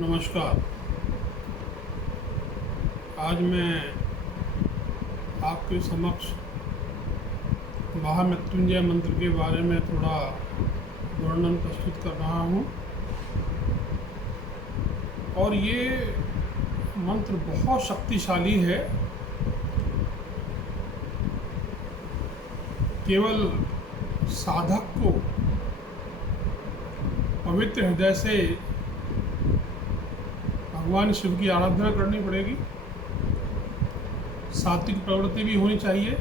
नमस्कार। आज मैं आपके समक्ष महामृत्युंजय मंत्र के बारे में थोड़ा वर्णन प्रस्तुत कर रहा हूँ। और ये मंत्र बहुत शक्तिशाली है। केवल साधक को पवित्र हृदय से भगवान शिव की आराधना करनी पड़ेगी। सात्विक प्रवृत्ति भी होनी चाहिए।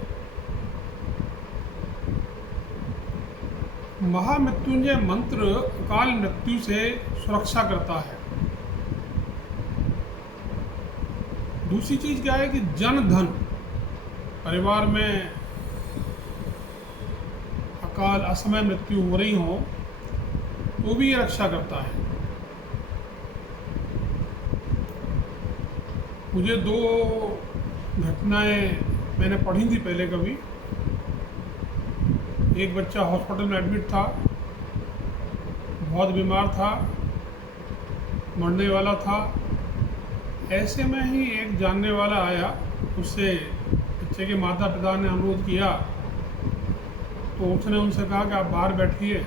महामृत्युंजय मंत्र अकाल मृत्यु से सुरक्षा करता है। दूसरी चीज क्या है कि जन धन, परिवार में अकाल असमय मृत्यु हो रही हो तो भी ये रक्षा करता है। मुझे दो घटनाएं मैंने पढ़ी थी पहले कभी। एक बच्चा हॉस्पिटल में एडमिट था, बहुत बीमार था, मरने वाला था। ऐसे में ही एक जानने वाला आया, उससे बच्चे के माता पिता ने अनुरोध किया तो उसने उनसे कहा कि आप बाहर बैठिए।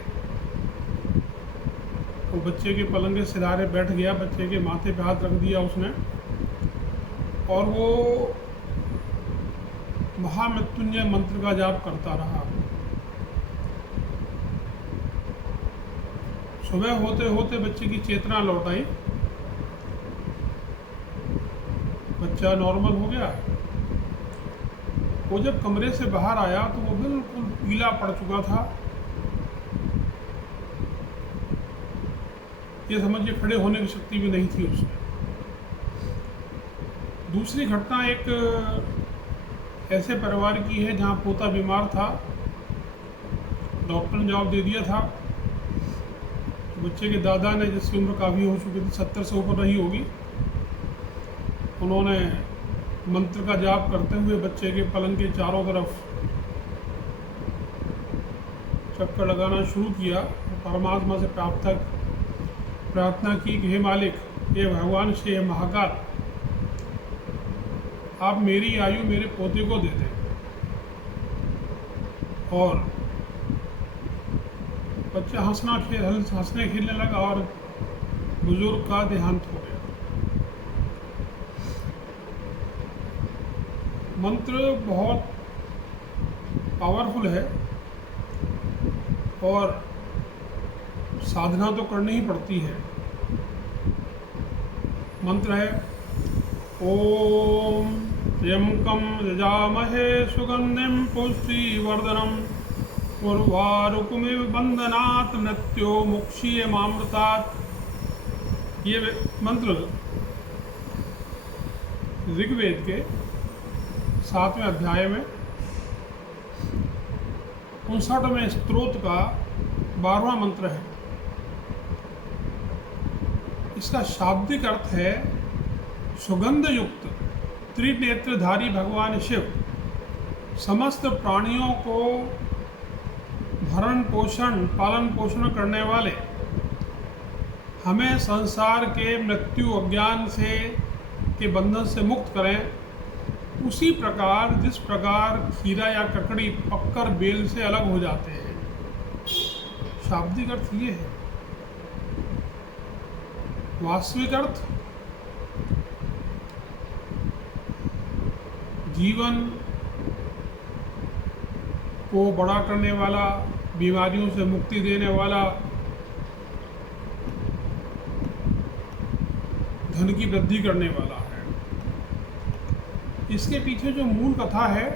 वो बच्चे के पलंग के सिरारे बैठ गया, बच्चे के माथे पे हाथ रख दिया उसने, और वो महामृत्युंजय मंत्र का जाप करता रहा। सुबह होते होते बच्चे की चेतना लौट आई, बच्चा नॉर्मल हो गया। वो जब कमरे से बाहर आया तो वो बिल्कुल पीला पड़ चुका था। ये समझिए खड़े होने की शक्ति भी नहीं थी उसमें। दूसरी घटना एक ऐसे परिवार की है जहाँ पोता बीमार था। डॉक्टर ने जवाब दे दिया था। बच्चे के दादा ने, जिसकी उम्र काफ़ी हो चुकी थी, 70 से ऊपर रही होगी, उन्होंने मंत्र का जाप करते हुए बच्चे के पलंग के चारों तरफ चक्कर लगाना शुरू किया। परमात्मा से प्रार्थना की कि हे मालिक, हे भगवान श्री, हे महाकाल, आप मेरी आयु मेरे पोते को दे दें। और बच्चा हंसने खेलने लगा और बुजुर्ग का देहांत हो गया। मंत्र बहुत पावरफुल है और साधना तो करनी ही पड़ती है। मंत्र है ओम त्र्यंबकं यजामहे सुगंधिं पुष्टिवर्धनम् उर्वारुकमिव बंधनात् मृत्यो मुक्षीयमामृतात्। ये मंत्र ऋग्वेद के 7वें अध्याय में 59वें स्तोत्र का 12वां मंत्र है। इसका शाब्दिक अर्थ है सुगंध युक्त त्रिनेत्रधारी भगवान शिव समस्त प्राणियों को भरण पोषण पालन पोषण करने वाले, हमें संसार के मृत्यु अज्ञान से के बंधन से मुक्त करें। उसी प्रकार जिस प्रकार खीरा या ककड़ी पककर बेल से अलग हो जाते हैं। शाब्दिक अर्थ ये है। वास्तविक अर्थ जीवन को बड़ा करने वाला, बीमारियों से मुक्ति देने वाला, धन की वृद्धि करने वाला है। इसके पीछे जो मूल कथा है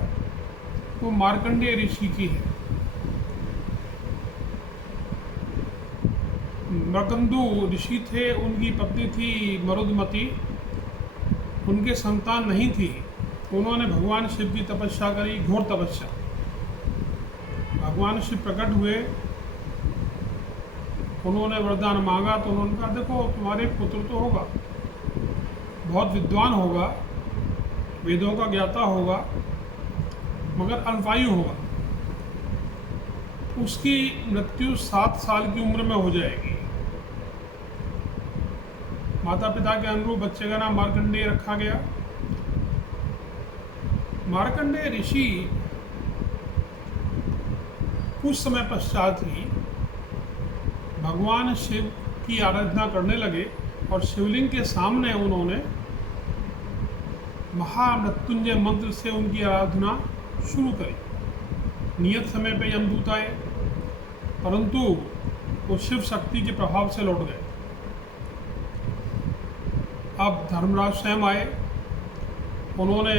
वो मार्कंडेय ऋषि की है। मृकंदु ऋषि थे, उनकी पत्नी थी मरुदमती, उनके संतान नहीं थी। उन्होंने भगवान शिव की तपस्या करी, घोर तपस्या। भगवान शिव प्रकट हुए, उन्होंने वरदान मांगा तो उन्होंने कहा देखो तुम्हारे पुत्र तो होगा, बहुत विद्वान होगा, वेदों का ज्ञाता होगा, मगर अल्पायु होगा। उसकी मृत्यु 7 साल की उम्र में हो जाएगी। माता पिता के अनुरूप बच्चे का नाम मार्कंडेय रखा गया। मार्कंडेय ऋषि कुछ समय पश्चात ही भगवान शिव की आराधना करने लगे और शिवलिंग के सामने उन्होंने महामृत्युंजय मंत्र से उनकी आराधना शुरू करी। नियत समय पे यमदूत आए, परंतु वो शिव शक्ति के प्रभाव से लौट गए। अब धर्मराज स्वयं आए, उन्होंने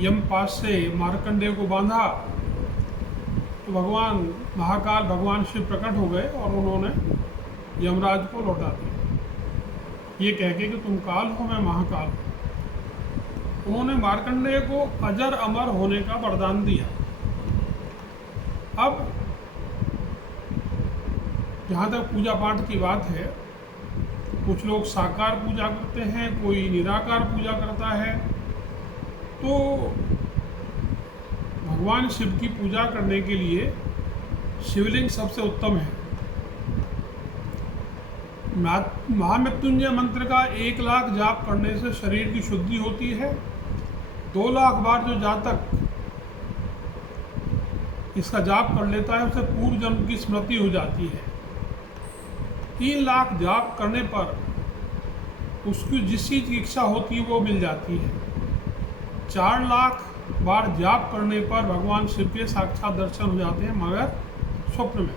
यमपाश से मार्कंडेय को बांधा तो भगवान महाकाल भगवान शिव प्रकट हो गए और उन्होंने यमराज को लौटा दिया, ये कह के कि तुम काल हो मैं महाकाल हूँ। उन्होंने मार्कंडेय को अजर अमर होने का वरदान दिया। अब जहाँ तक पूजा पाठ की बात है, कुछ लोग साकार पूजा करते हैं, कोई निराकार पूजा करता है। तो भगवान शिव की पूजा करने के लिए शिवलिंग सबसे उत्तम है। महामृत्युंजय मंत्र का 1 लाख जाप करने से शरीर की शुद्धि होती है। 2 लाख बार जो जातक इसका जाप कर लेता है उसे पूर्व जन्म की स्मृति हो जाती है। 3 लाख जाप करने पर उसकी जिस चीज़ की इच्छा होती है वो मिल जाती है। 4 लाख बार जाप करने पर भगवान शिव के साक्षात दर्शन हो जाते हैं, मगर स्वप्न में।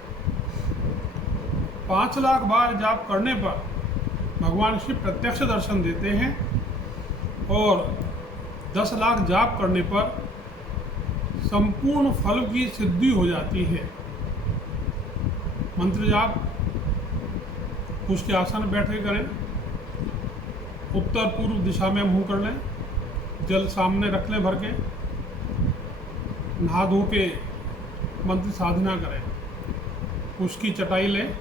5 लाख बार जाप करने पर भगवान शिव प्रत्यक्ष दर्शन देते हैं और 10 लाख जाप करने पर संपूर्ण फल की सिद्धि हो जाती है। मंत्र जाप उसके आसन बैठ के करें, उत्तर पूर्व दिशा में मुंह कर लें, जल सामने रख लें भर के, नहा धो के मंत्र साधना करें, उसकी चटाई लें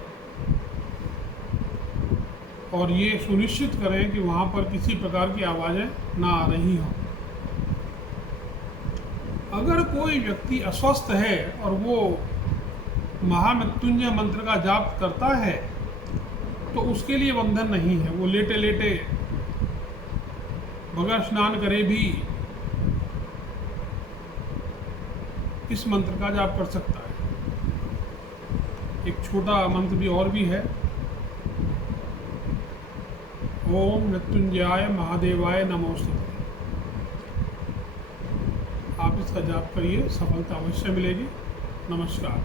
और ये सुनिश्चित करें कि वहाँ पर किसी प्रकार की आवाज़ें ना आ रही हों। अगर कोई व्यक्ति अस्वस्थ है और वो महामृत्युंजय मंत्र का जाप करता है तो उसके लिए बंधन नहीं है, वो लेटे लेटे बगैर स्नान करे भी इस मंत्र का जाप कर सकता है। एक छोटा मंत्र भी और भी है, ओम मृत्युंजयाय महादेवाय नमोस्तुते। आप इसका जाप करिए, सफलता अवश्य मिलेगी। नमस्कार।